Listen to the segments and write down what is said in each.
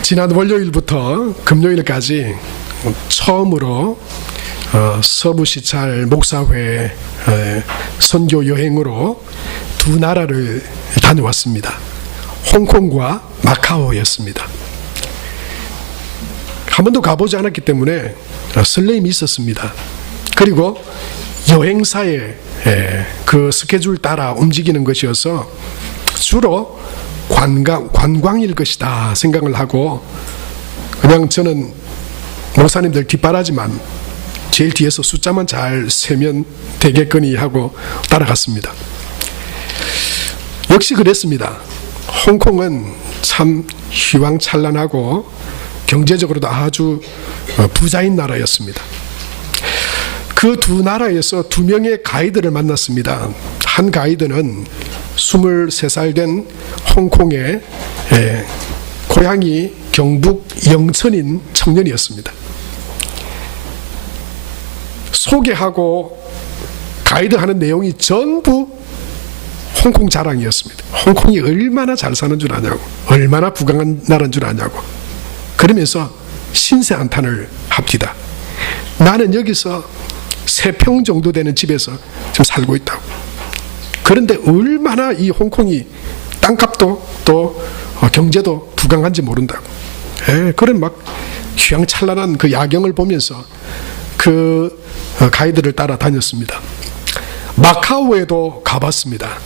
지난 월요일부터 금요일까지 처음으로 서부시찰 목사회 선교 여행으로 두 나라를 다녀왔습니다. 홍콩과 마카오였습니다. 한 번도 가보지 않았기 때문에 설렘이 있었습니다. 그리고 여행사의 그 스케줄 따라 움직이는 것이어서 주로 관광일 것이다 생각을 하고, 그냥 저는 목사님들 뒷바라지만 제일 뒤에서 숫자만 잘 세면 되겠거니 하고 따라갔습니다. 역시 그랬습니다. 홍콩은 참 휘황찬란하고 경제적으로도 아주 부자인 나라였습니다. 그 두 나라에서 두 명의 가이드를 만났습니다. 한 가이드는 23살 된 홍콩의 고향이 경북 영천인 청년이었습니다. 소개하고 가이드하는 내용이 전부 홍콩 자랑이었습니다. 홍콩이 얼마나 잘 사는 줄 아냐고, 얼마나 부강한 나라인 줄 아냐고. 그러면서 신세한탄을 합디다. 나는 여기서 3평 정도 되는 집에서 지금 살고 있다고. 그런데 얼마나 이 홍콩이 땅값도 또 경제도 부강한지 모른다고. 그런 막 휘황찬란한 그 야경을 보면서 그 가이드를 따라 다녔습니다. 마카오에도 가봤습니다.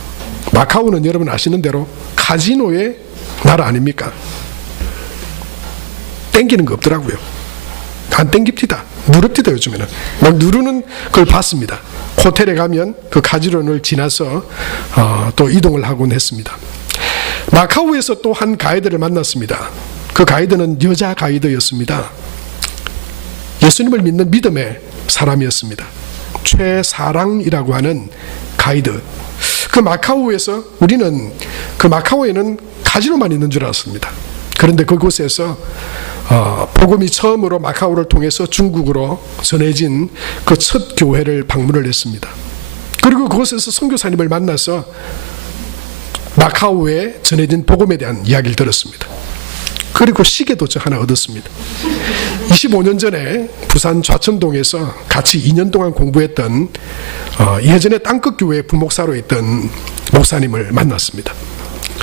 마카오는 여러분 아시는 대로 카지노의 나라 아닙니까? 땡기는 거 없더라고요. 안 땡깁니다. 누릅니다. 요즘에는 막 누르는 걸 봤습니다. 호텔에 가면 그 카지노를 지나서 또 이동을 하곤 했습니다. 마카오에서 또 한 가이드를 만났습니다. 그 가이드는 여자 가이드였습니다. 예수님을 믿는 믿음의 사람이었습니다. 최사랑이라고 하는 가이드. 그 마카오에서 우리는 그 마카오에는 카지노만 있는 줄 알았습니다. 그런데 그곳에서 복음이 처음으로 마카오를 통해서 중국으로 전해진 그 첫 교회를 방문을 했습니다. 그리고 그곳에서 선교사님을 만나서 마카오에 전해진 복음에 대한 이야기를 들었습니다. 그리고 시계도 저 하나 얻었습니다. 25년 전에 부산 좌천동에서 같이 2년 동안 공부했던 예전에 땅끝교회 부목사로 있던 목사님을 만났습니다.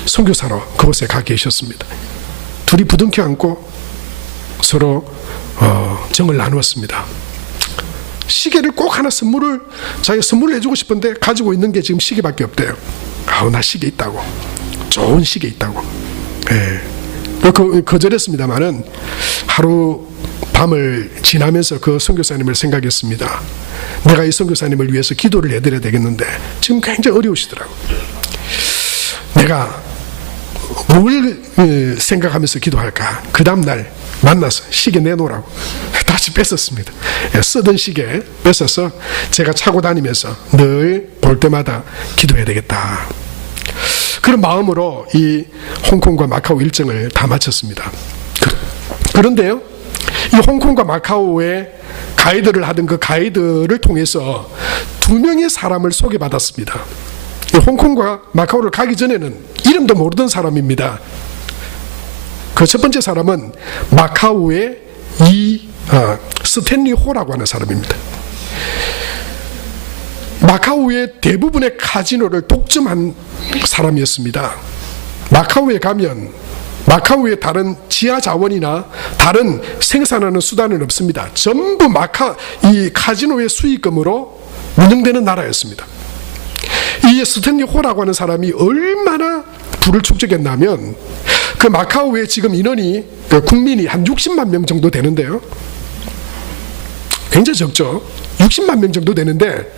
선교사로 그곳에 가 계셨습니다. 둘이 부둥켜 안고 서로 정을 나누었습니다. 시계를 꼭 하나 자기가 선물을 해주고 싶은데 가지고 있는 게 지금 시계밖에 없대요. 나 시계 있다고, 좋은 시계 있다고. 거절했습니다만은 하루 밤을 지나면서 그 선교사님을 생각했습니다. 내가 이 선교사님을 위해서 기도를 해드려야 되겠는데 지금 굉장히 어려우시더라고요. 내가 뭘 생각하면서 기도할까? 그 다음날 만나서 시계 내놓으라고 다시 뺏었습니다. 쓰던 시계 뺏어서 제가 차고 다니면서 늘 볼 때마다 기도해야 되겠다. 그런 마음으로 이 홍콩과 마카오 일정을 다 마쳤습니다. 그런데요, 이 홍콩과 마카오에 가이드를 하던 그 가이드를 통해서 2명의 사람을 소개받았습니다. 홍콩과 마카오를 가기 전에는 이름도 모르던 사람입니다. 그 첫 번째 사람은 마카오의 스탠리 호라고 하는 사람입니다. 마카오의 대부분의 카지노를 독점한 사람이었습니다. 마카오에 가면 마카오에 다른 지하 자원이나 다른 생산하는 수단은 없습니다. 전부 이 카지노의 수익금으로 운영되는 나라였습니다. 이 스탠리 호라고 하는 사람이 얼마나 부를 축적했냐면, 그 마카오에 지금 인원이, 국민이 한 60만 명 정도 되는데요. 굉장히 적죠. 60만 명 정도 되는데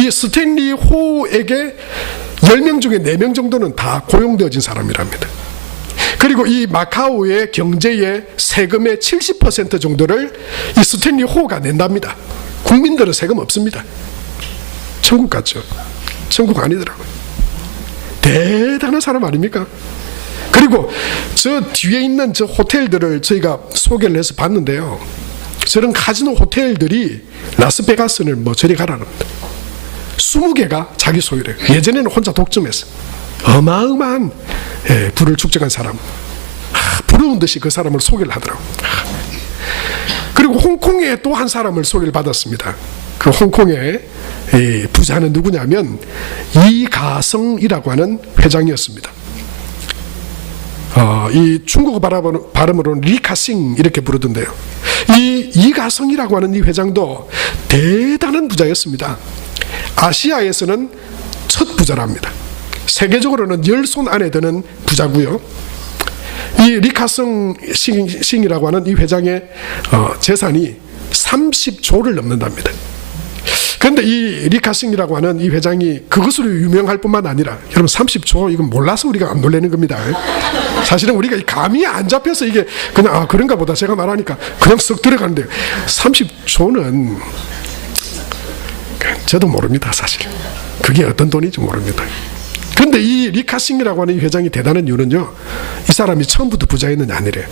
이 스탠리 호에게 10명 중에 4명 정도는 다 고용되어진 사람이랍니다. 그리고 이 마카오의 경제의 세금의 70% 정도를 이 스탠리 호가 낸답니다. 국민들은 세금 없습니다. 천국 같죠? 천국 아니더라고요. 대단한 사람 아닙니까? 그리고 저 뒤에 있는 저 호텔들을 저희가 소개를 해서 봤는데요, 저런 카지노 호텔들이 라스베가스는 저리 가라는데 20개가 자기 소유래요. 예전에는 혼자 독점했어. 어마어마한 부를 축적한 사람. 부러운 듯이 그 사람을 소개를 하더라고요. 그리고 홍콩에 또 한 사람을 소개를 받았습니다. 그 홍콩의 부자는 누구냐면 이가성이라고 하는 회장이었습니다. 이 중국어 발음으로는 리카싱 이렇게 부르던데요. 이 이가성이라고 하는 이 회장도 대단한 부자였습니다. 아시아에서는 첫 부자랍니다. 세계적으로는 10손 안에 드는 부자고요. 이 리카성 싱이라고 하는 이 회장의 재산이 30조를 넘는답니다. 그런데 이 리카싱이라고 하는 이 회장이 그것으로 유명할 뿐만 아니라, 여러분 30조 이건 몰라서 우리가 안 놀라는 겁니다. 사실은 우리가 감이 안 잡혀서 이게 그냥 그런가 보다 제가 말하니까 그냥 썩 들어가는데 30조는 저도 모릅니다. 사실 그게 어떤 돈인지 모릅니다. 그런데 이 리카싱이라고 하는 이 회장이 대단한 이유는요, 이 사람이 처음부터 부자였느냐 아니래요.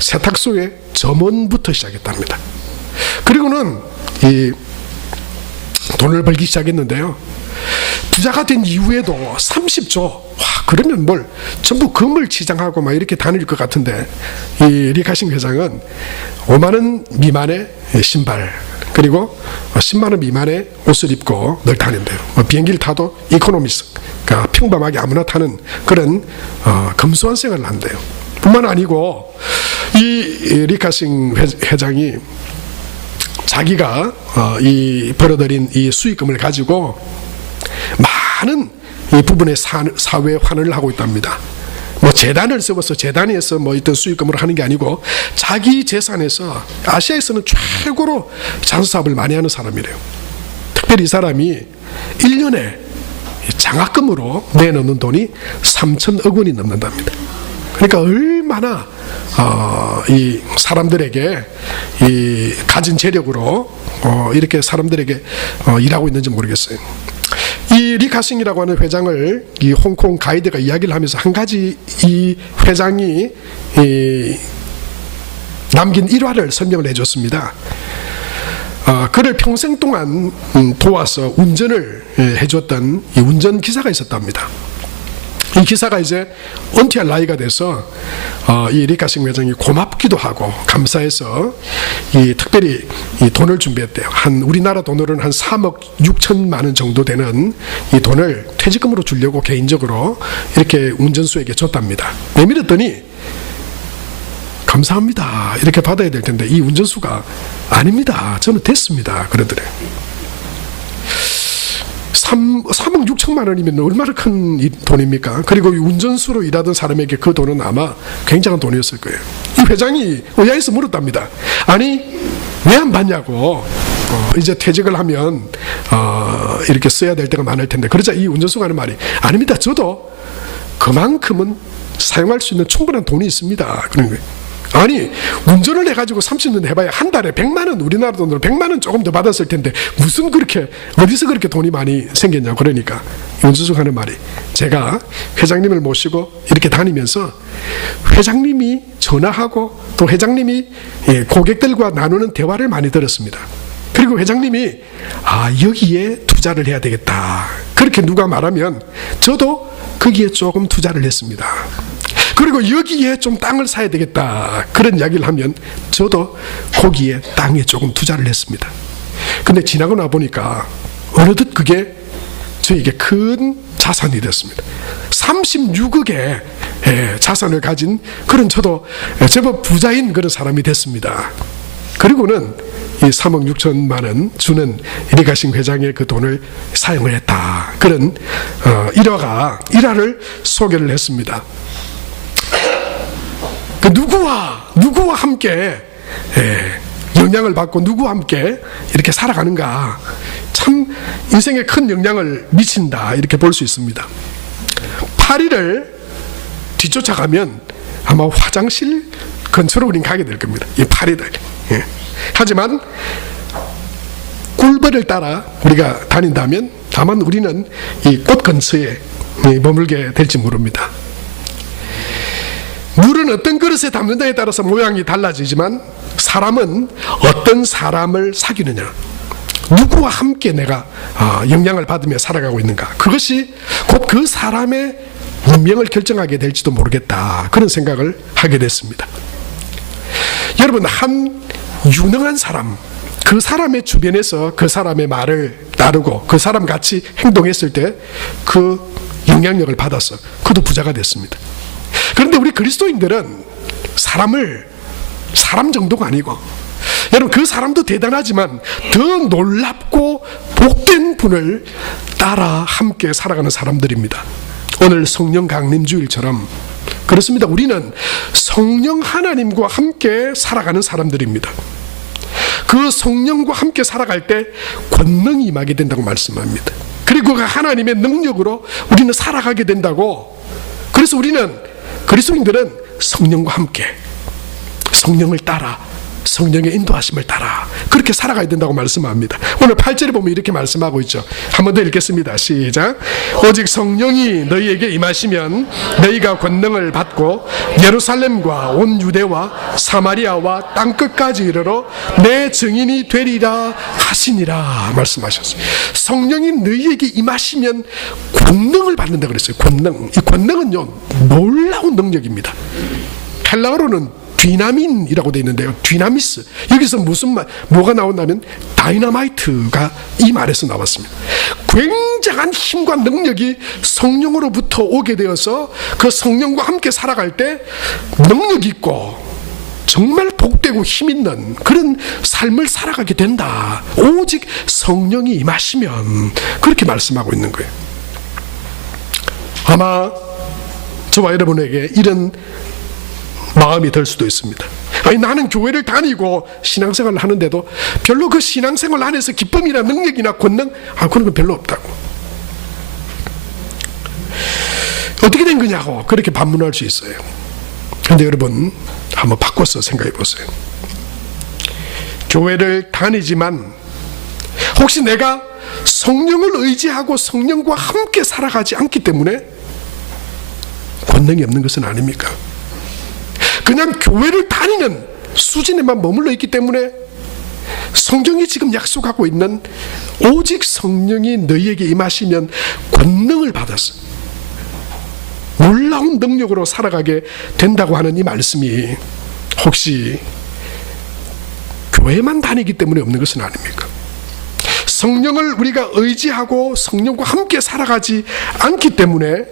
세탁소의 점원부터 시작했답니다. 그리고는 이 돈을 벌기 시작했는데요, 부자가 된 이후에도 30조, 그러면 뭘 전부 금을 치장하고 막 이렇게 다닐 것 같은데, 이 리카싱 회장은 5만 원 미만의 신발, 그리고 10만 원 미만의 옷을 입고 늘 다닌대요. 비행기를 타도 이코노미스, 그러니까 평범하게 아무나 타는 그런 검소한 생활을 한대요. 뿐만 아니고 이 리카싱 회장이 자기가 이 벌어들인 이 수익금을 가지고 많은 이 부분의 사회 환원을 하고 있답니다. 재단을 세워서 재단에서 어떤 수익금으로 하는 게 아니고 자기 재산에서 아시아에서는 최고로 장사사업을 많이 하는 사람이래요. 특별히 이 사람이 1년에 장학금으로 내놓는 돈이 3천억 원이 넘는답니다. 그러니까 얼마나 이 사람들에게 이 가진 재력으로 이렇게 사람들에게 일하고 있는지 모르겠어요. 이 리카싱이라고 하는 회장을 이 홍콩 가이드가 이야기를 하면서 한 가지 이 회장이 남긴 일화를 설명을 해줬습니다. 그를 평생 동안 도와서 운전을 해줬던 이 운전기사가 있었답니다. 이 기사가 이제 은퇴할 나이가 돼서 이 리카싱 회장이 고맙기도 하고 감사해서 특별히 이 돈을 준비했대요. 우리나라 돈으로는 한 3억 6천만 원 정도 되는 이 돈을 퇴직금으로 주려고 개인적으로 이렇게 운전수에게 줬답니다. 내밀었더니 감사합니다 이렇게 받아야 될 텐데 이 운전수가 아닙니다, 저는 됐습니다 그러더래요. 3억 6천만 원이면 얼마나 큰 돈입니까? 그리고 운전수로 일하던 사람에게 그 돈은 아마 굉장한 돈이었을 거예요. 이 회장이 의아해서 물었답니다. 아니 왜 안 받냐고. 이제 퇴직을 하면 이렇게 써야 될 때가 많을 텐데. 그러자 이 운전수가 하는 말이, 아닙니다, 저도 그만큼은 사용할 수 있는 충분한 돈이 있습니다 그런 거예요. 아니 운전을 해가지고 30년 해봐야 한 달에 100만 원, 우리나라 돈으로 100만 원 조금 더 받았을 텐데 무슨 그렇게 어디서 그렇게 돈이 많이 생겼냐고. 그러니까 운전수가 하는 말이, 제가 회장님을 모시고 이렇게 다니면서 회장님이 전화하고 또 회장님이 고객들과 나누는 대화를 많이 들었습니다. 그리고 회장님이 여기에 투자를 해야 되겠다 그렇게 누가 말하면 저도 거기에 조금 투자를 했습니다. 그리고 여기에 좀 땅을 사야 되겠다 그런 이야기를 하면 저도 거기에 땅에 조금 투자를 했습니다. 근데 지나고 나 보니까 어느덧 그게 저에게 큰 자산이 됐습니다. 36억의 자산을 가진 그런 저도 제법 부자인 그런 사람이 됐습니다. 그리고는 이 3억 6천만 원 주는 리카싱 회장의 그 돈을 사용을 했다, 그런 일화를 소개를 했습니다. 누구와 함께 영향을 받고 누구와 함께 이렇게 살아가는가, 참 인생에 큰 영향을 미친다 이렇게 볼 수 있습니다. 파리를 뒤쫓아가면 아마 화장실 근처로 우린 가게 될 겁니다, 이 파리들. 하지만 꿀벌을 따라 우리가 다닌다면 다만 우리는 이 꽃 근처에 머물게 될지 모릅니다. 물은 어떤 그릇에 담는다에 따라서 모양이 달라지지만 사람은 어떤 사람을 사귀느냐, 누구와 함께 내가 영향을 받으며 살아가고 있는가, 그것이 곧 그 사람의 운명을 결정하게 될지도 모르겠다, 그런 생각을 하게 됐습니다. 여러분, 한 유능한 사람, 그 사람의 주변에서 그 사람의 말을 따르고 그 사람 같이 행동했을 때 그 영향력을 받아서 그도 부자가 됐습니다. 그런데 우리 그리스도인들은 사람 정도가 아니고, 여러분, 그 사람도 대단하지만 더 놀랍고 복된 분을 따라 함께 살아가는 사람들입니다. 오늘 성령 강림 주일처럼 그렇습니다. 우리는 성령 하나님과 함께 살아가는 사람들입니다. 그 성령과 함께 살아갈 때 권능이 임하게 된다고 말씀합니다. 그리고 그 하나님의 능력으로 우리는 살아가게 된다고. 그래서 우리는, 그리스도인들은 성령과 함께, 성령을 따라, 성령의 인도하심을 따라 그렇게 살아가야 된다고 말씀합니다. 오늘 8절에 보면 이렇게 말씀하고 있죠. 한 번 더 읽겠습니다. 시작. 오직 성령이 너희에게 임하시면 너희가 권능을 받고 예루살렘과 온 유대와 사마리아와 땅끝까지 이르러 내 증인이 되리라 하시니라 말씀하셨어요. 성령이 너희에게 임하시면 권능을 받는다 그랬어요. 권능. 이 권능은요, 놀라운 능력입니다. 헬라어로는 디나민이라고 되어 있는데요. 디나미스. 여기서 뭐가 나온다면 다이너마이트가 이 말에서 나왔습니다. 굉장한 힘과 능력이 성령으로부터 오게 되어서 그 성령과 함께 살아갈 때 능력 있고 정말 복되고 힘 있는 그런 삶을 살아가게 된다. 오직 성령이 임하시면, 그렇게 말씀하고 있는 거예요. 아마 저와 여러분에게 이런 마음이 들 수도 있습니다. 아니, 나는 교회를 다니고 신앙생활을 하는데도 별로 그 신앙생활 안에서 기쁨이나 능력이나 권능, 그런 건 별로 없다고. 어떻게 된 거냐고 그렇게 반문할 수 있어요. 그런데 여러분, 한번 바꿔서 생각해 보세요. 교회를 다니지만 혹시 내가 성령을 의지하고 성령과 함께 살아가지 않기 때문에 권능이 없는 것은 아닙니까? 그냥 교회를 다니는 수준에만 머물러 있기 때문에 성경이 지금 약속하고 있는 오직 성령이 너희에게 임하시면 권능을 받아서 놀라운 능력으로 살아가게 된다고 하는 이 말씀이 혹시 교회만 다니기 때문에 없는 것은 아닙니까? 성령을 우리가 의지하고 성령과 함께 살아가지 않기 때문에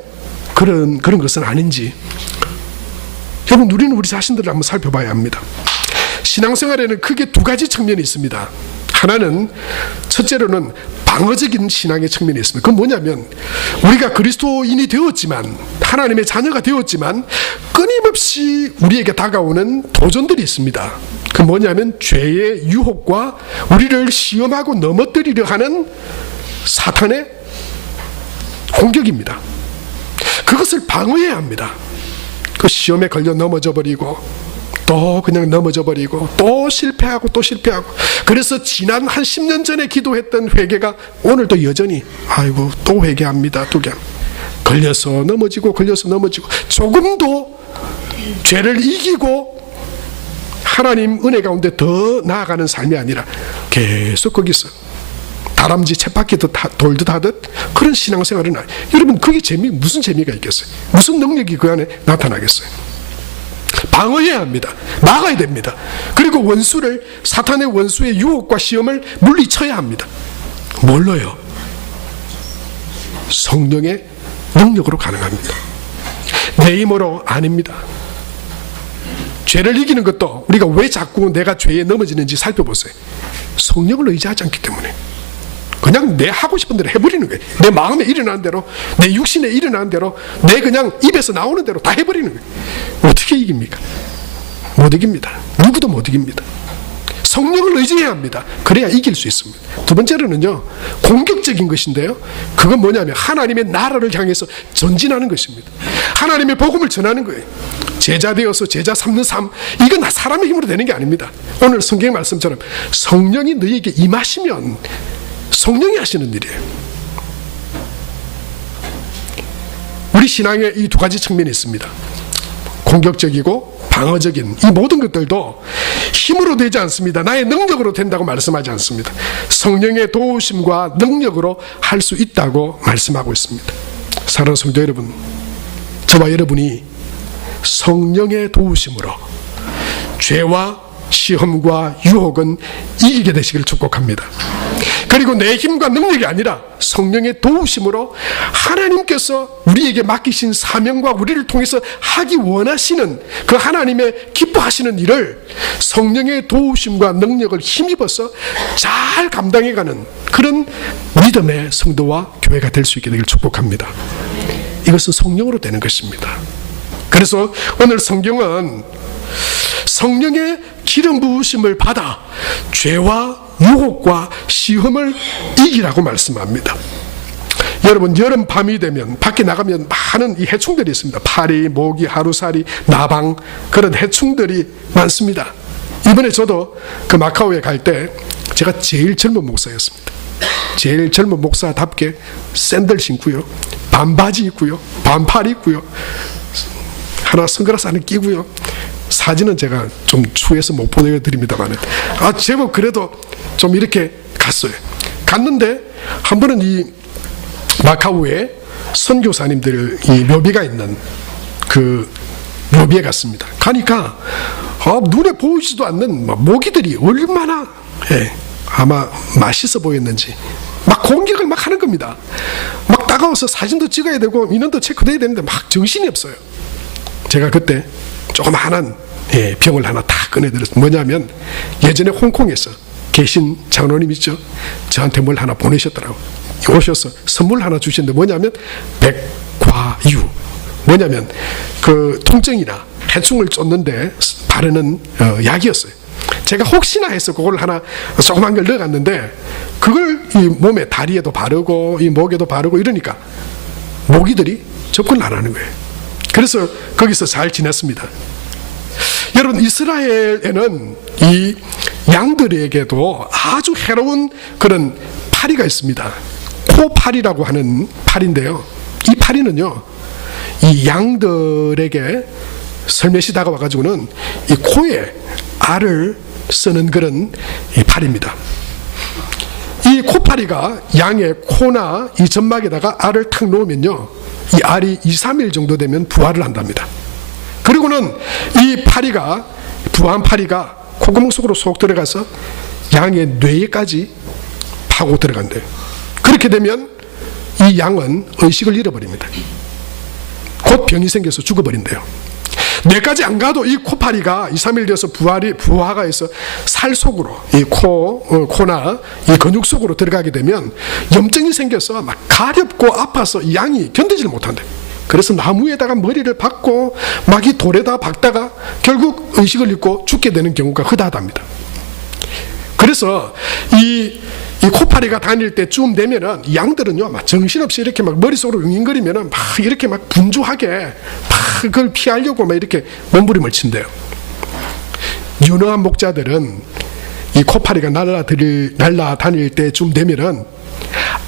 그런 것은 아닌지, 여러분, 우리는 우리 자신들을 한번 살펴봐야 합니다. 신앙생활에는 크게 두 가지 측면이 있습니다. 하나는, 첫째로는 방어적인 신앙의 측면이 있습니다. 그건 뭐냐면, 우리가 그리스도인이 되었지만, 하나님의 자녀가 되었지만 끊임없이 우리에게 다가오는 도전들이 있습니다. 그건 뭐냐면 죄의 유혹과 우리를 시험하고 넘어뜨리려 하는 사탄의 공격입니다. 그것을 방어해야 합니다. 그 시험에 걸려 넘어져 버리고 또 그냥 넘어져 버리고 또 실패하고 또 실패하고, 그래서 지난 한 10년 전에 기도했던 회개가 오늘도 여전히 또 회개합니다. 걸려서 넘어지고 조금도 죄를 이기고 하나님 은혜 가운데 더 나아가는 삶이 아니라 계속 거기서 다람쥐 쳇바퀴 돌듯 하듯 그런 신앙생활은 여러분, 그게 무슨 재미가 있겠어요? 무슨 능력이 그 안에 나타나겠어요? 방어해야 합니다. 막아야 됩니다. 그리고 사탄의 원수의 유혹과 시험을 물리쳐야 합니다. 뭘로요? 성령의 능력으로 가능합니다. 내 힘으로 아닙니다. 죄를 이기는 것도 우리가 왜 자꾸 내가 죄에 넘어지는지 살펴보세요. 성령을 의지하지 않기 때문에. 그냥 내 하고 싶은 대로 해버리는 거예요. 내 마음에 일어나는 대로, 내 육신에 일어나는 대로, 내 그냥 입에서 나오는 대로 다 해버리는 거예요. 어떻게 이깁니까? 못 이깁니다. 누구도 못 이깁니다. 성령을 의지해야 합니다. 그래야 이길 수 있습니다. 두 번째로는요, 공격적인 것인데요, 그건 뭐냐면 하나님의 나라를 향해서 전진하는 것입니다. 하나님의 복음을 전하는 거예요. 제자 되어서 제자 삼는 삶, 이건 사람의 힘으로 되는 게 아닙니다. 오늘 성경 말씀처럼 성령이 너희에게 임하시면 성령이 하시는 일이에요. 우리 신앙에 이 두 가지 측면이 있습니다. 공격적이고 방어적인 이 모든 것들도 힘으로 되지 않습니다. 나의 능력으로 된다고 말씀하지 않습니다. 성령의 도우심과 능력으로 할 수 있다고 말씀하고 있습니다. 사랑하는 성도 여러분, 저와 여러분이 성령의 도우심으로 죄와 시험과 유혹은 이기게 되시길 축복합니다. 그리고 내 힘과 능력이 아니라 성령의 도우심으로 하나님께서 우리에게 맡기신 사명과 우리를 통해서 하기 원하시는 그 하나님의 기뻐하시는 일을 성령의 도우심과 능력을 힘입어서 잘 감당해가는 그런 믿음의 성도와 교회가 될 수 있게 되길 축복합니다. 이것은 성령으로 되는 것입니다. 그래서 오늘 성경은 성령의 기름 부으심을 받아 죄와 유혹과 시험을 이기라고 말씀합니다. 여러분, 여름 밤이 되면 밖에 나가면 많은 이 해충들이 있습니다. 파리, 모기, 하루살이, 나방, 그런 해충들이 많습니다. 이번에 저도 그 마카오에 갈 때 제가 제일 젊은 목사였습니다. 제일 젊은 목사답게 샌들 신고요, 반바지 입고요, 반팔 입고요, 하나 선글라스 하나 끼고요. 사진은 제가 좀 추해서 못 보내드립니다만 제법 그래도 좀 이렇게 갔어요. 갔는데 한 번은 이 마카오에 선교사님들 이 묘비가 있는 그 묘비에 갔습니다. 가니까 눈에 보이지도 않는 모기들이 얼마나 아마 맛있어 보였는지 막 공격을 막 하는 겁니다. 막 다가와서 사진도 찍어야 되고 인원도 체크돼야 되는데 막 정신이 없어요. 제가 그때 조그마한 병을 하나 다 꺼내들었어요. 뭐냐면 예전에 홍콩에서 계신 장로님 있죠? 저한테 뭘 하나 보내셨더라고요. 오셔서 선물 하나 주셨는데 뭐냐면 백과유, 뭐냐면 그 통증이나 해충을 쫓는데 바르는 약이었어요. 제가 혹시나 해서 그걸 하나 조그만 걸 넣어갔는데 그걸 이 몸에 다리에도 바르고 이 목에도 바르고 이러니까 모기들이 접근을 안 하는 거예요. 그래서 거기서 잘 지냈습니다. 여러분, 이스라엘에는 이 양들에게도 아주 해로운 그런 파리가 있습니다. 코파리라고 하는 파리인데요, 이 파리는요 이 양들에게 설몇이 다가와가지고는 이 코에 알을 쓰는 그런 이 파리입니다. 이 코파리가 양의 코나 이 점막에다가 알을 탁 놓으면요, 이 알이 2-3일 정도 되면 부화를 한답니다. 그리고는 이 파리가, 부화한 파리가 콧구멍 속으로 쏙 들어가서 양의 뇌에까지 파고 들어간대요. 그렇게 되면 이 양은 의식을 잃어버립니다. 곧 병이 생겨서 죽어버린대요. 뇌까지 안 가도 이 코파리가 2-3일 되어서 부화가 해서 살 속으로, 이 코나 이 근육 속으로 들어가게 되면 염증이 생겨서 막 가렵고 아파서 양이 견디질 못한대. 그래서 나무에다가 머리를 박고 막 이 돌에다 박다가 결국 의식을 잃고 죽게 되는 경우가 흔하답니다. 그래서 이 코파리가 다닐 때쯤 되면은 양들은요 막 정신없이 이렇게 막 머릿속으로 윙윙거리면은 막 이렇게 막 분주하게 막 그걸 피하려고 막 이렇게 몸부림을 친대요. 유능한 목자들은 이 코파리가 날아다닐 때쯤 되면은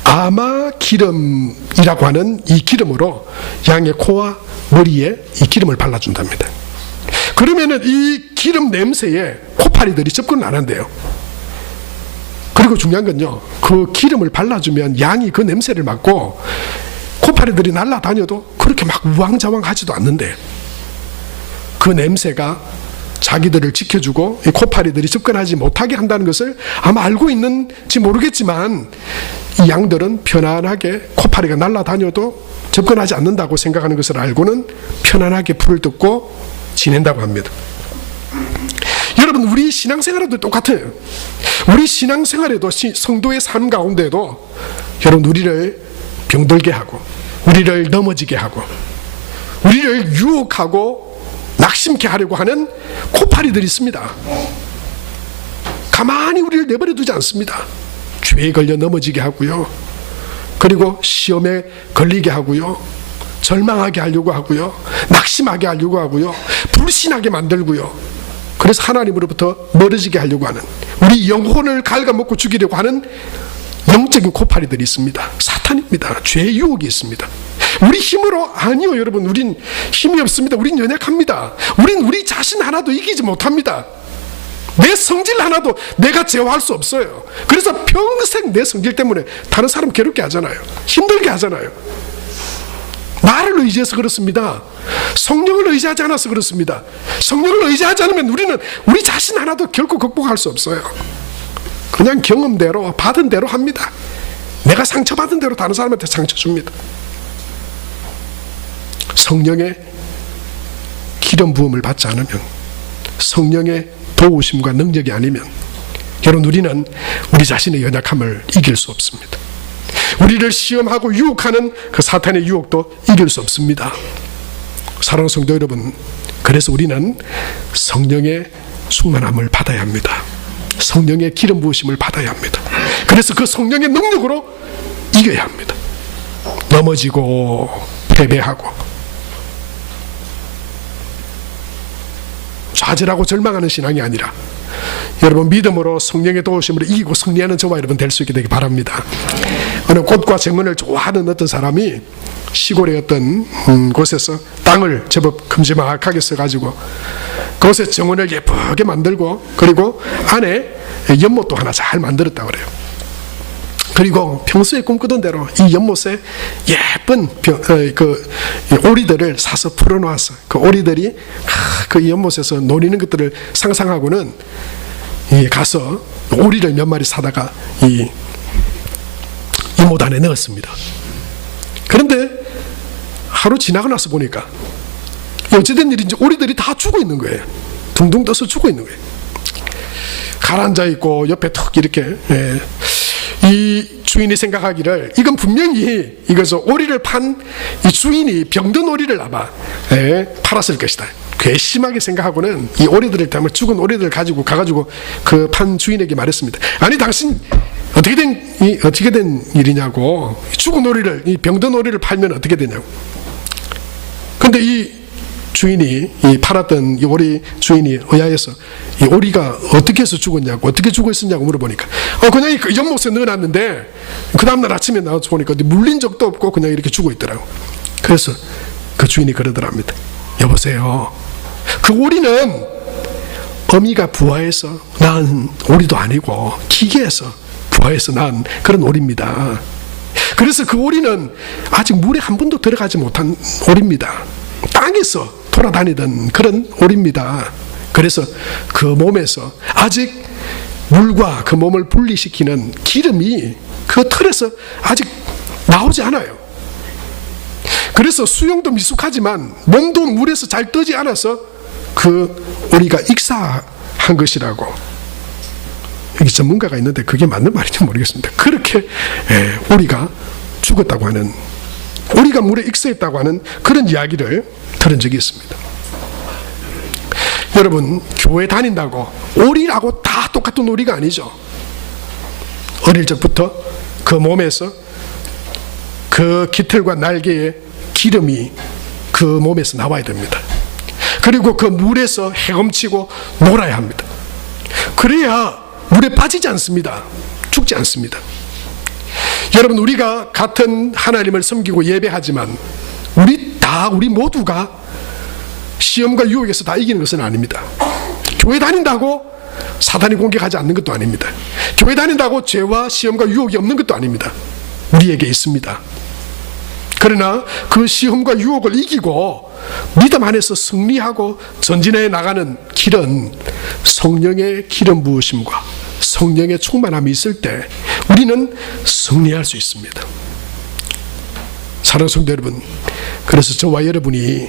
아마 기름이라고 하는 이 기름으로 양의 코와 머리에 이 기름을 발라준답니다. 그러면은 이 기름 냄새에 코파리들이 접근을 안 한대요. 그리고 중요한 건요, 그 기름을 발라주면 양이 그 냄새를 맡고 코파리들이 날아다녀도 그렇게 막 우왕좌왕하지도 않는데 그 냄새가 자기들을 지켜주고 이 코파리들이 접근하지 못하게 한다는 것을 아마 알고 있는지 모르겠지만 이 양들은 편안하게 코파리가 날아다녀도 접근하지 않는다고 생각하는 것을 알고는 편안하게 풀을 뜯고 지낸다고 합니다. 여러분, 우리 신앙생활에도 똑같아요. 우리 신앙생활에도 성도의 삶 가운데도 여러분 우리를 병들게 하고 우리를 넘어지게 하고 우리를 유혹하고 낙심케 하려고 하는 코파리들이 있습니다. 가만히 우리를 내버려 두지 않습니다. 죄에 걸려 넘어지게 하고요, 그리고 시험에 걸리게 하고요, 절망하게 하려고 하고요, 낙심하게 하려고 하고요, 불신하게 만들고요, 그래서 하나님으로부터 멀어지게 하려고 하는, 우리 영혼을 갉아먹고 죽이려고 하는 영적인 코파리들이 있습니다. 사탄입니다. 죄의 유혹이 있습니다. 우리 힘으로, 아니요 여러분, 우린 힘이 없습니다. 우린 연약합니다. 우린 우리 자신 하나도 이기지 못합니다. 내 성질 하나도 내가 제어할 수 없어요. 그래서 평생 내 성질 때문에 다른 사람 괴롭게 하잖아요. 힘들게 하잖아요. 나를 의지해서 그렇습니다. 성령을 의지하지 않아서 그렇습니다. 성령을 의지하지 않으면 우리는 우리 자신 하나도 결코 극복할 수 없어요. 그냥 경험대로 받은 대로 합니다. 내가 상처받은 대로 다른 사람한테 상처 줍니다. 성령의 기름 부음을 받지 않으면, 성령의 도우심과 능력이 아니면 여러분 우리는 우리 자신의 연약함을 이길 수 없습니다. 우리를 시험하고 유혹하는 그 사탄의 유혹도 이길 수 없습니다. 사랑하는 성도 여러분, 그래서 우리는 성령의 충만함을 받아야 합니다. 성령의 기름 부으심을 받아야 합니다. 그래서 그 성령의 능력으로 이겨야 합니다. 넘어지고 패배하고 좌절하고 절망하는 신앙이 아니라 여러분 믿음으로 성령의 도우심으로 이기고 승리하는 저와 여러분 될 수 있게 되기 바랍니다. 어느 꽃과 정원을 좋아하는 어떤 사람이 시골의 어떤 곳에서 땅을 제법 큼지막하게 써가지고 그곳에 정원을 예쁘게 만들고, 그리고 안에 연못도 하나 잘 만들었다고 그래요. 그리고 평소에 꿈꾸던 대로 이 연못에 예쁜 오리들을 사서 풀어놓았어. 그 오리들이 그 연못에서 노리는 것들을 상상하고는 가서 오리를 몇 마리 사다가 이 연못 안에 넣었습니다. 그런데 하루 지나고 나서 보니까 어찌된 일인지 오리들이 다 죽어 있는 거예요. 둥둥 떠서 죽어 있는 거예요. 가라앉아 있고 옆에 턱 이렇게. 이 주인이 생각하기를 이건 분명히 이것을 오리를 판 이 주인이 병든 오리를 아마 팔았을 것이다. 괘씸하게 생각하고는 이 오리들을 때문에 죽은 오리들을 가지고 가가지고 그 판 주인에게 말했습니다. 아니 당신 어떻게 된 일이냐고. 죽은 오리를, 이 병든 오리를 팔면 어떻게 되냐고. 근데 이 주인이, 이 팔았던 이 오리 주인이 의아해서 이 오리가 어떻게 해서 죽었냐고, 어떻게 죽어 있었냐고 물어보니까 그냥 그 연못에 넣어놨는데 그 다음날 아침에 나와서 보니까 물린 적도 없고 그냥 이렇게 죽어 있더라고. 그래서 그 주인이 그러더랍니다. 여보세요, 그 오리는 어미가 부화해서 낳은 오리도 아니고 기계에서 부화해서 낳은 그런 오리입니다. 그래서 그 오리는 아직 물에 한 번도 들어가지 못한 오리입니다. 땅에서 돌아다니던 그런 오리입니다. 그래서 그 몸에서 아직 물과 그 몸을 분리시키는 기름이 그 털에서 아직 나오지 않아요. 그래서 수영도 미숙하지만 몸도 물에서 잘 뜨지 않아서 그 오리가 익사한 것이라고. 여기 전문가가 있는데 그게 맞는 말인지 모르겠습니다. 그렇게 오리가 죽었다고 하는, 오리가 물에 익사했다고 하는 그런 이야기를 들은 적이 있습니다. 여러분, 교회 다닌다고 오리라고 다 똑같은 오리가 아니죠. 어릴 적부터 그 몸에서 그 깃털과 날개의 기름이 그 몸에서 나와야 됩니다. 그리고 그 물에서 헤엄치고 놀아야 합니다. 그래야 물에 빠지지 않습니다. 죽지 않습니다. 여러분, 우리가 같은 하나님을 섬기고 예배하지만 우리 모두가 시험과 유혹에서 다 이기는 것은 아닙니다. 교회 다닌다고 사단이 공격하지 않는 것도 아닙니다. 교회 다닌다고 죄와 시험과 유혹이 없는 것도 아닙니다. 우리에게 있습니다. 그러나 그 시험과 유혹을 이기고 믿음 안에서 승리하고 전진해 나가는 길은 성령의 기름 부으심과 성령의 충만함이 있을 때 우리는 승리할 수 있습니다. 사랑하는 성도 여러분, 그래서 저와 여러분이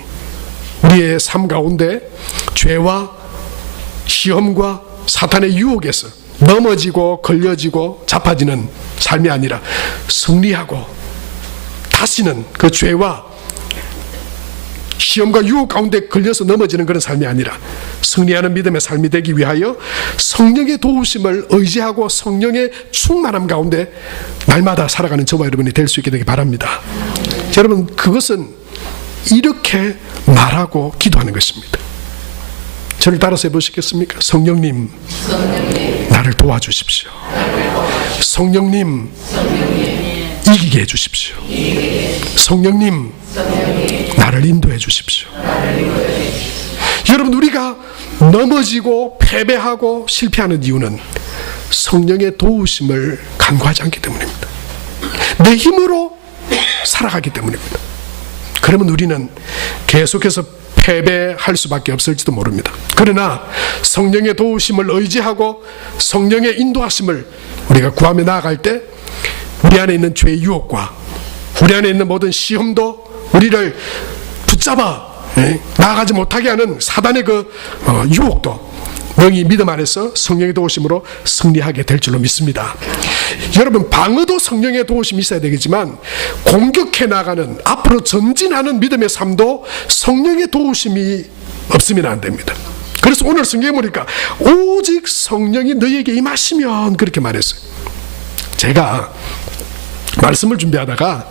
우리의 삶 가운데 죄와 시험과 사탄의 유혹에서 넘어지고 걸려지고 자빠지는 삶이 아니라 승리하고 다시는 그 죄와 시험과 유혹 가운데 걸려서 넘어지는 그런 삶이 아니라 승리하는 믿음의 삶이 되기 위하여 성령의 도우심을 의지하고 성령의 충만함 가운데 날마다 살아가는 저와 여러분이 될 수 있게 되기 바랍니다. 여러분, 그것은 이렇게 말하고 기도하는 것입니다. 저를 따라서 해보시겠습니까? 성령님, 나를 도와주십시오. 성령님, 이기게 해주십시오. 성령님, 나를 인도해 주십시오. 여러분, 우리가 넘어지고 패배하고 실패하는 이유는 성령의 도우심을 간구하지 않기 때문입니다. 내 힘으로 살아가기 때문입니다. 그러면 우리는 계속해서 패배할 수밖에 없을지도 모릅니다. 그러나 성령의 도우심을 의지하고 성령의 인도하심을 우리가 구하며 나아갈 때 우리 안에 있는 죄의 유혹과 우리 안에 있는 모든 시험도 우리를 붙잡아 나아가지 못하게 하는 사단의 그 유혹도 능히 믿음 안에서 성령의 도우심으로 승리하게 될 줄로 믿습니다. 여러분, 방어도 성령의 도우심이 있어야 되겠지만 공격해 나가는, 앞으로 전진하는 믿음의 삶도 성령의 도우심이 없으면 안 됩니다. 그래서 오늘 성경에 보니까 오직 성령이 너희에게 임하시면 그렇게 말했어요. 제가 말씀을 준비하다가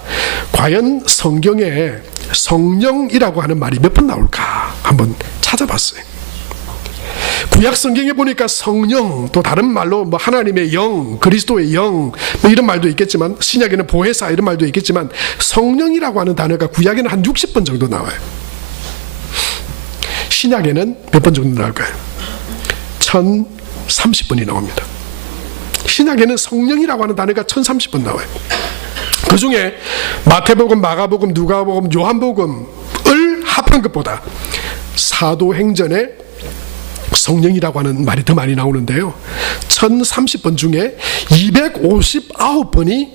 과연 성경에 성령이라고 하는 말이 몇 번 나올까 한번 찾아봤어요. 구약 성경에 보니까 성령, 또 다른 말로 뭐 하나님의 영, 그리스도의 영, 뭐 이런 말도 있겠지만, 신약에는 보혜사 이런 말도 있겠지만, 성령이라고 하는 단어가 구약에는 한 60번 정도 나와요. 신약에는 몇 번 정도 나올까요? 1030번이 나옵니다. 신약에는 성령이라고 하는 단어가 1030번 나와요. 그 중에 마태복음, 마가복음, 누가복음, 요한복음을 합한 것보다 사도행전에 성령이라고 하는 말이 더 많이 나오는데요, 1030번 중에 259번이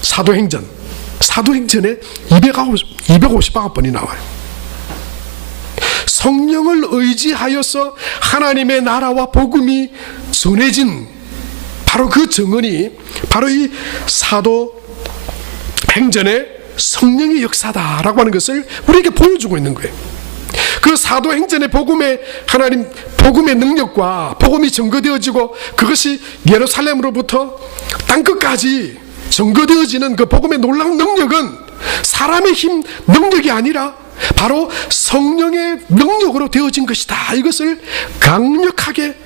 사도행전에 259번이 나와요. 성령을 의지하여서 하나님의 나라와 복음이 전해진 바로 그 증언이 바로 이 사도행전의 성령의 역사다라고 하는 것을 우리에게 보여주고 있는 거예요. 그 사도행전의 복음의 하나님, 복음의 능력과 복음이 증거되어지고 그것이 예루살렘으로부터 땅끝까지 증거되어지는 그 복음의 놀라운 능력은 사람의 힘, 능력이 아니라 바로 성령의 능력으로 되어진 것이다. 이것을 강력하게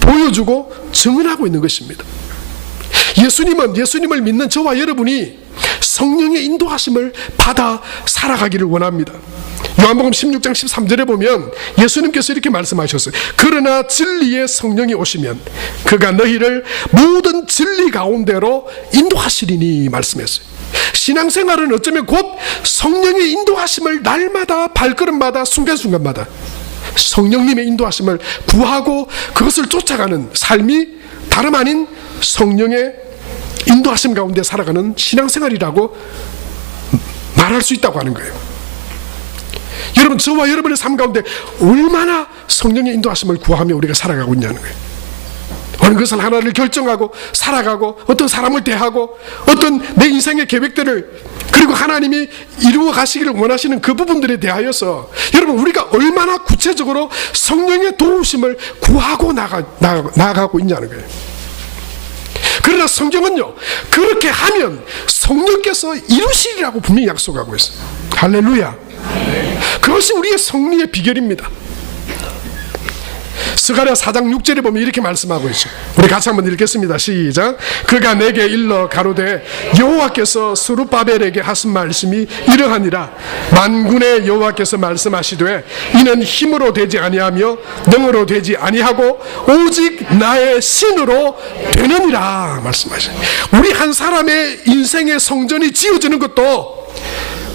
보여주고 증언하고 있는 것입니다. 예수님을 믿는 저와 여러분이 성령의 인도하심을 받아 살아가기를 원합니다. 요한복음 16장 13절에 보면 예수님께서 이렇게 말씀하셨어요. 그러나 진리의 성령이 오시면 그가 너희를 모든 진리 가운데로 인도하시리니 말씀했어요. 신앙생활은 어쩌면 곧 성령의 인도하심을 날마다 발걸음마다 순간순간마다 성령님의 인도하심을 구하고 그것을 쫓아가는 삶이 다름 아닌 성령의 인도하심 가운데 살아가는 신앙생활이라고 말할 수 있다고 하는 거예요. 여러분, 저와 여러분의 삶 가운데 얼마나 성령의 인도하심을 구하며 우리가 살아가고 있냐는 거예요. 어느 것을 하나를 결정하고 살아가고 어떤 사람을 대하고 어떤 내 인생의 계획들을, 그리고 하나님이 이루어 가시기를 원하시는 그 부분들에 대하여서 여러분, 우리가 얼마나 구체적으로 성령의 도우심을 구하고 나아가고 있냐는 거예요. 그러나 성경은요, 그렇게 하면 성령께서 이루시리라고 분명히 약속하고 있어요. 할렐루야. 그것이 우리의 승리의 비결입니다. 스가랴 4장 6절에 보면 이렇게 말씀하고 있죠. 우리 같이 한번 읽겠습니다. 시작. 그가 내게 일러 가로되 여호와께서 스룹바벨에게 하신 말씀이 이러하니라. 만군의 여호와께서 말씀하시되 이는 힘으로 되지 아니하며 능으로 되지 아니하고 오직 나의 신으로 되느니라 말씀하시죠. 우리 한 사람의 인생의 성전이 지어지는 것도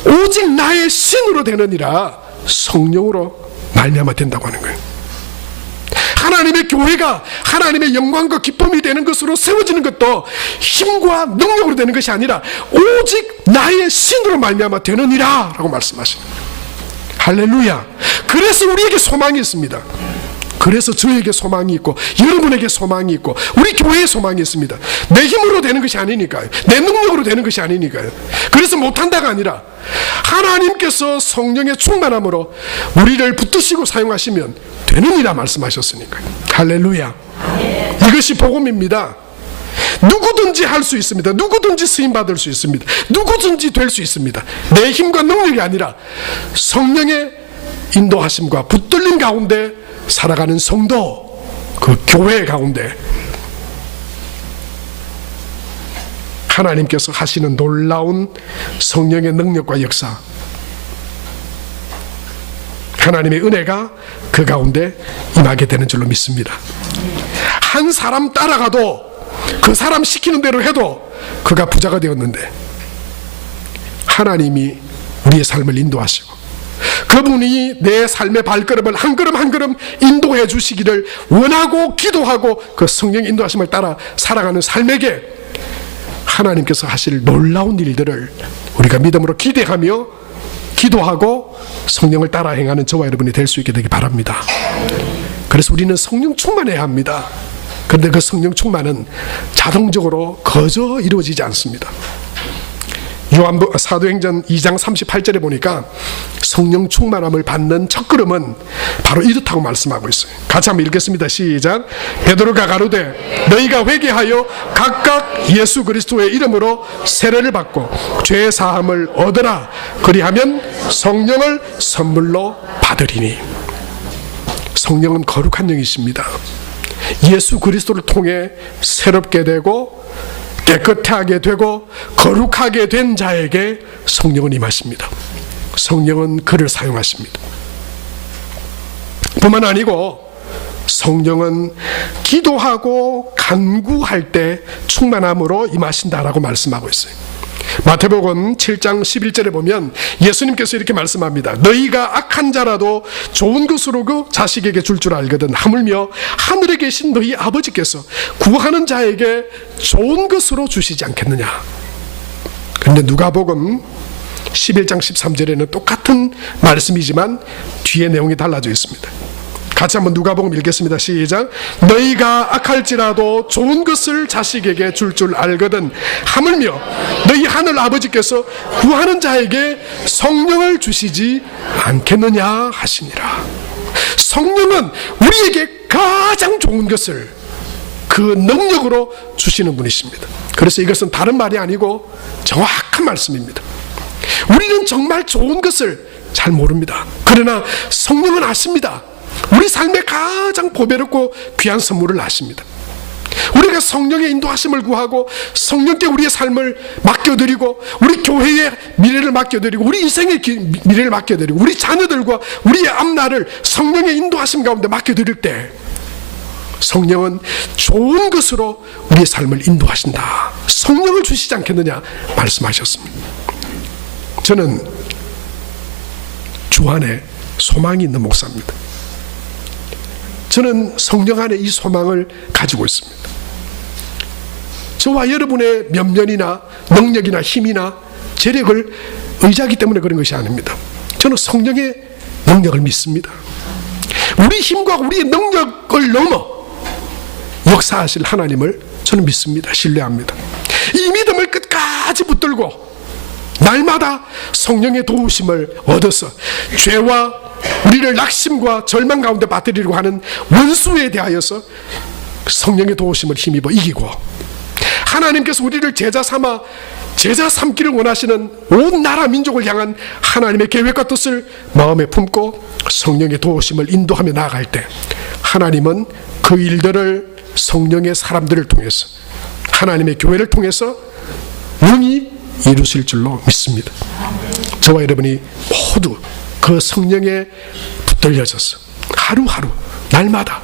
오직 나의 신으로 되느니라, 성령으로 말미암아 된다고 하는 거예요. 하나님의 교회가 하나님의 영광과 기쁨이 되는 것으로 세워지는 것도 힘과 능력으로 되는 것이 아니라 오직 나의 신으로 말미암아 되느니라 라고 말씀하십니다. 할렐루야. 그래서 우리에게 소망이 있습니다. 그래서 저에게 소망이 있고 여러분에게 소망이 있고 우리 교회에 소망이 있습니다. 내 힘으로 되는 것이 아니니까요. 내 능력으로 되는 것이 아니니까요. 그래서 못한다가 아니라 하나님께서 성령의 충만함으로 우리를 붙드시고 사용하시면 되느니라 말씀하셨으니까요. 할렐루야. 이것이 복음입니다. 누구든지 할 수 있습니다. 누구든지 쓰임받을 수 있습니다. 누구든지 될 수 있습니다. 내 힘과 능력이 아니라 성령의 인도하심과 붙들림 가운데 살아가는 성도, 그 교회 가운데 하나님께서 하시는 놀라운 성령의 능력과 역사, 하나님의 은혜가 그 가운데 임하게 되는 줄로 믿습니다. 한 사람 따라가도 그 사람 시키는 대로 해도 그가 부자가 되었는데, 하나님이 우리의 삶을 인도하시고 그분이 내 삶의 발걸음을 한 걸음 한 걸음 인도해 주시기를 원하고 기도하고 그 성령 인도하심을 따라 살아가는 삶에게 하나님께서 하실 놀라운 일들을 우리가 믿음으로 기대하며 기도하고 성령을 따라 행하는 저와 여러분이 될 수 있게 되기 바랍니다. 그래서 우리는 성령 충만해야 합니다. 그런데 그 성령 충만은 자동적으로 거저 이루어지지 않습니다. 사도행전 2장 38절에 보니까 성령 충만함을 받는 첫걸음은 바로 이렇다고 말씀하고 있어요. 같이 한번 읽겠습니다. 시작. 베드로가 가로되 너희가 회개하여 각각 예수 그리스도의 이름으로 세례를 받고 죄 사함을 얻으라. 그리하면 성령을 선물로 받으리니. 성령은 거룩한 영이십니다. 예수 그리스도를 통해 새롭게 되고 깨끗하게 되고 거룩하게 된 자에게 성령은 임하십니다. 성령은 그를 사용하십니다. 뿐만 아니고 성령은 기도하고 간구할 때 충만함으로 임하신다라고 말씀하고 있어요. 마태복음 7장 11절에 보면 예수님께서 이렇게 말씀합니다. 너희가 악한 자라도 좋은 것으로 그 자식에게 줄 줄 알거든 하물며 하늘에 계신 너희 아버지께서 구하는 자에게 좋은 것으로 주시지 않겠느냐. 그런데 누가복음 11장 13절에는 똑같은 말씀이지만 뒤에 내용이 달라져 있습니다. 같이 한번 누가복음 읽겠습니다. 시작. 너희가 악할지라도 좋은 것을 자식에게 줄 줄 알거든 하물며 너희 하늘 아버지께서 구하는 자에게 성령을 주시지 않겠느냐 하시니라. 성령은 우리에게 가장 좋은 것을 그 능력으로 주시는 분이십니다. 그래서 이것은 다른 말이 아니고 정확한 말씀입니다. 우리는 정말 좋은 것을 잘 모릅니다. 그러나 성령은 아십니다. 우리 삶에 가장 보배롭고 귀한 선물을 아십니다. 우리가 성령의 인도하심을 구하고 성령께 우리의 삶을 맡겨드리고 우리 교회의 미래를 맡겨드리고 우리 인생의 미래를 맡겨드리고 우리 자녀들과 우리의 앞날을 성령의 인도하심 가운데 맡겨드릴 때 성령은 좋은 것으로 우리의 삶을 인도하신다. 성령을 주시지 않겠느냐 말씀하셨습니다. 저는 주 안에 소망이 있는 목사입니다. 저는 성령 안에 이 소망을 가지고 있습니다. 저와 여러분의 면면이나 능력이나 힘이나 재력을 의지하기 때문에 그런 것이 아닙니다. 저는 성령의 능력을 믿습니다. 우리 힘과 우리의 능력을 넘어 역사하실 하나님을 저는 믿습니다. 신뢰합니다. 이 믿음을 끝까지 붙들고 날마다 성령의 도우심을 얻어서 죄와 우리를 낙심과 절망 가운데 빠뜨리려고 하는 원수에 대하여서 성령의 도우심을 힘입어 이기고 하나님께서 우리를 제자 삼기를 원하시는 온 나라 민족을 향한 하나님의 계획과 뜻을 마음에 품고 성령의 도우심을 인도하며 나아갈 때 하나님은 그 일들을 성령의 사람들을 통해서 하나님의 교회를 통해서 능히 이루실 줄로 믿습니다. 저와 여러분이 모두 그 성령에 붙들려져서 하루하루 날마다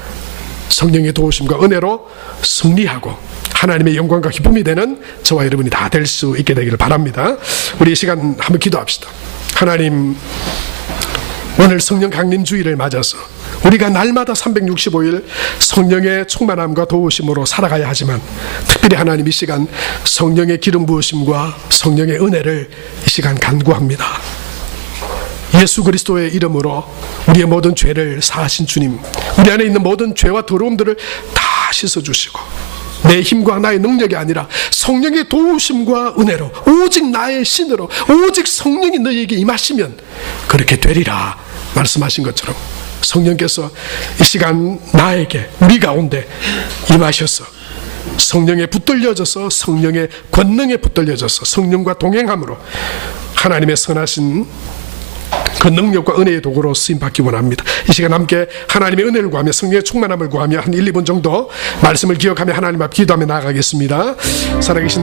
성령의 도우심과 은혜로 승리하고 하나님의 영광과 기쁨이 되는 저와 여러분이 다 될 수 있게 되기를 바랍니다. 우리 이 시간 한번 기도합시다. 하나님, 오늘 성령 강림 주일을 맞아서 우리가 날마다 365일 성령의 충만함과 도우심으로 살아가야 하지만 특별히 하나님 이 시간 성령의 기름 부으심과 성령의 은혜를 이 시간 간구합니다. 예수 그리스도의 이름으로 우리의 모든 죄를 사하신 주님, 우리 안에 있는 모든 죄와 더러움들을 다 씻어주시고 내 힘과 나의 능력이 아니라 성령의 도우심과 은혜로 오직 나의 신으로 오직 성령이 너희에게 임하시면 그렇게 되리라 말씀하신 것처럼 성령께서 이 시간 나에게 우리 가운데 임하셔서 성령에 붙들려져서 성령의 권능에 붙들려져서 성령과 동행함으로 하나님의 선하신 그 능력과 은혜의 도구로 쓰임받기 원합니다. 이 시간 함께 하나님의 은혜를 구하며 성령의 충만함을 구하며 한 1, 2분 정도 말씀을 기억하며 하나님 앞 기도하며 나아가겠습니다. 살아계신